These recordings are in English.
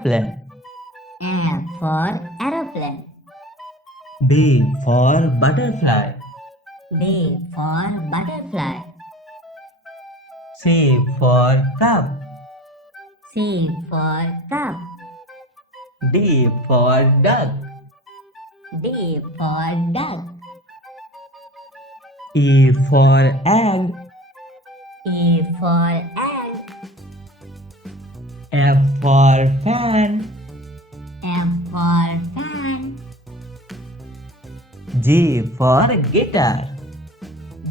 aeroplane. A for aeroplane. B for butterfly. B for butterfly. C for cup. C for cup. D for duck. D for duck. E for egg. E for egg. F for fan. F for fan. G for guitar.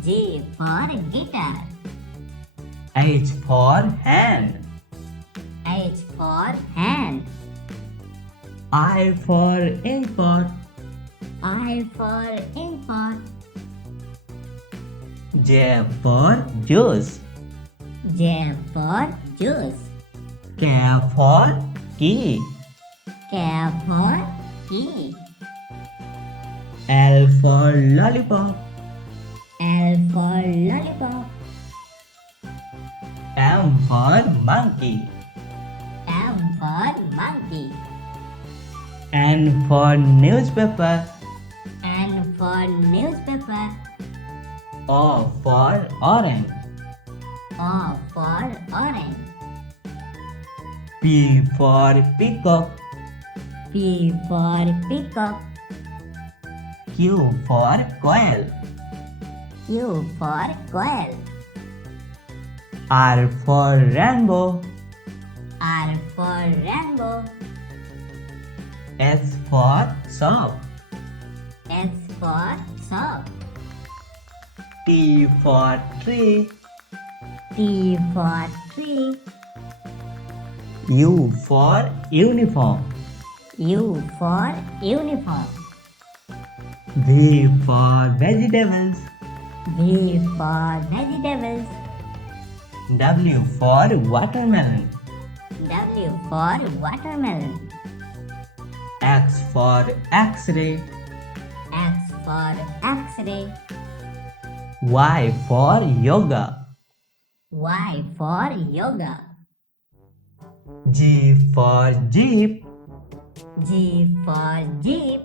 G for guitar. H for hand. H for hand. I for import. I for import. J for juice. J for juice. K for key. K for key. L for lollipop. L for lollipop. M for monkey. M for monkey. N for newspaper. N for newspaper. O for orange. O for orange. P for peacock. P for peacock. Q for quail. Q for quail. R for rainbow. R for rainbow. S for soap. S for soap. T for tree. T for tree. U for uniform. U for uniform. V for vegetables. V for vegetables. W for watermelon. W for watermelon. X for X-ray. X for X-ray. Y for yoga. Y for yoga. G for jeep. G for jeep.